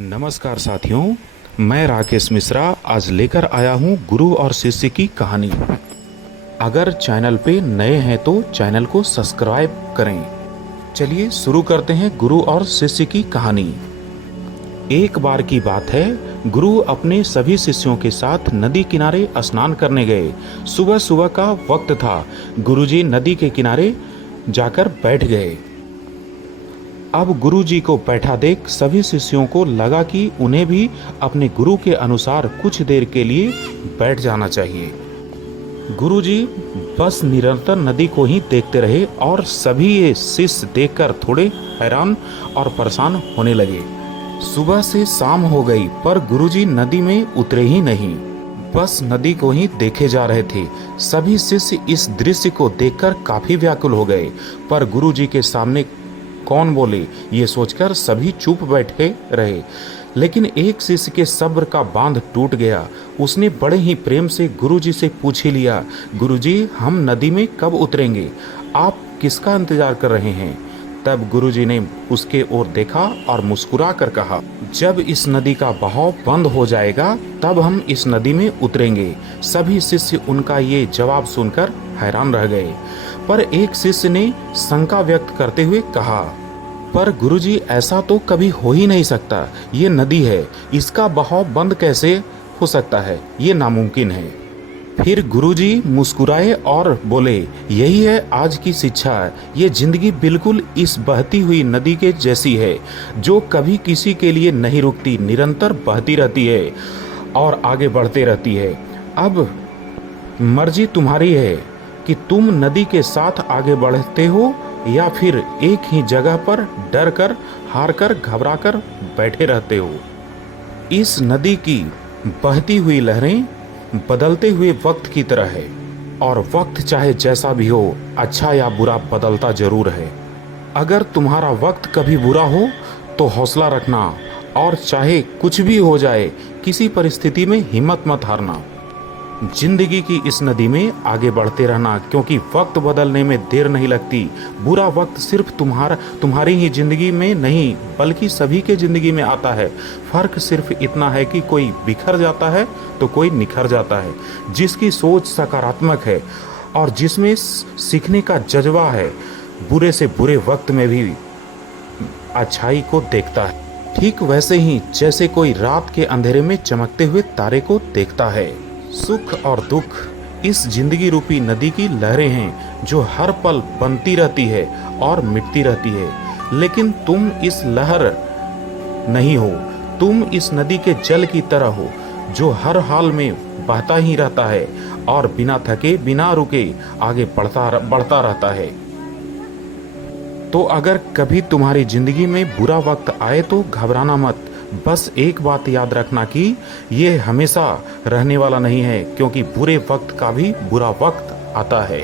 नमस्कार साथियों, मैं राकेश मिश्रा आज लेकर आया हूँ गुरु और शिष्य की कहानी। अगर चैनल पे नए हैं तो चैनल को सब्सक्राइब करें। चलिए शुरू करते हैं गुरु और शिष्य की कहानी। एक बार की बात है, गुरु अपने सभी शिष्यों के साथ नदी किनारे स्नान करने गए। सुबह सुबह का वक्त था। गुरुजी नदी के किनारे जाकर बैठ गए। अब गुरुजी को बैठा देख सभी शिष्यों को लगा कि उन्हें भी अपने गुरु के अनुसार कुछ देर के लिए बैठ जाना चाहिए। गुरुजी बस निरंतर नदी को ही देखते रहे और सभी ये शिष्य देखकर थोड़े हैरान और परेशान होने लगे। सुबह से शाम हो गई पर गुरुजी नदी में उतरे ही नहीं, बस नदी को ही देखे जा रहे थे। सभी शिष्य इस दृश्य को देखकर काफी व्याकुल हो गए, पर गुरुजी के सामने कौन बोले ये सोचकर सभी चुप बैठे रहे। लेकिन एक शिष्य के सब्र का बांध टूट गया। उसने बड़े ही प्रेम से गुरुजी से पूछ ही लिया, गुरुजी हम नदी में कब उतरेंगे? आप किसका इंतजार कर रहे हैं? तब गुरुजी ने उसके ओर देखा और मुस्कुरा कर कहा, जब इस नदी का बहाव बंद हो जाएगा तब हम इस नदी में उतरेंगे। सभी शिष्य उनका ये जवाब सुनकर हैरान रह गए, पर एक शिष्य ने शंका व्यक्त करते हुए कहा, पर गुरुजी ऐसा तो कभी हो ही नहीं सकता। ये नदी है, इसका बहाव बंद कैसे हो सकता है? ये नामुमकिन है। फिर गुरुजी मुस्कुराए और बोले, यही है आज की शिक्षा। ये जिंदगी बिल्कुल इस बहती हुई नदी के जैसी है, जो कभी किसी के लिए नहीं रुकती, निरंतर बहती रहती है और आगे बढ़ते रहती है। अब मर्जी तुम्हारी है कि तुम नदी के साथ आगे बढ़ते हो या फिर एक ही जगह पर डर कर, हार कर, घबरा कर बैठे रहते हो। इस नदी की बहती हुई लहरें बदलते हुए वक्त की तरह है, और वक्त चाहे जैसा भी हो, अच्छा या बुरा बदलता जरूर है। अगर तुम्हारा वक्त कभी बुरा हो तो हौसला रखना, और चाहे कुछ भी हो जाए किसी परिस्थिति में हिम्मत मत हारना। जिंदगी की इस नदी में आगे बढ़ते रहना, क्योंकि वक्त बदलने में देर नहीं लगती। बुरा वक्त सिर्फ तुम्हारी ही जिंदगी में नहीं बल्कि सभी के जिंदगी में आता है। फर्क सिर्फ इतना है कि कोई बिखर जाता है तो कोई निखर जाता है। जिसकी सोच सकारात्मक है और जिसमें सीखने का जज्बा है, बुरे से बुरे वक्त में भी अच्छाई को देखता है। ठीक वैसे ही जैसे कोई रात के अंधेरे में चमकते हुए तारे को देखता है। सुख और दुख इस जिंदगी रूपी नदी की लहरें हैं, जो हर पल बनती रहती है और मिटती रहती है। लेकिन तुम इस लहर नहीं हो, तुम इस नदी के जल की तरह हो, जो हर हाल में बहता ही रहता है और बिना थके, बिना रुके आगे बढ़ता रहता है। तो अगर कभी तुम्हारी जिंदगी में बुरा वक्त आए तो घबराना मत। बस एक बात याद रखना कि ये हमेशा रहने वाला नहीं है, क्योंकि बुरे वक्त का भी बुरा वक्त आता है।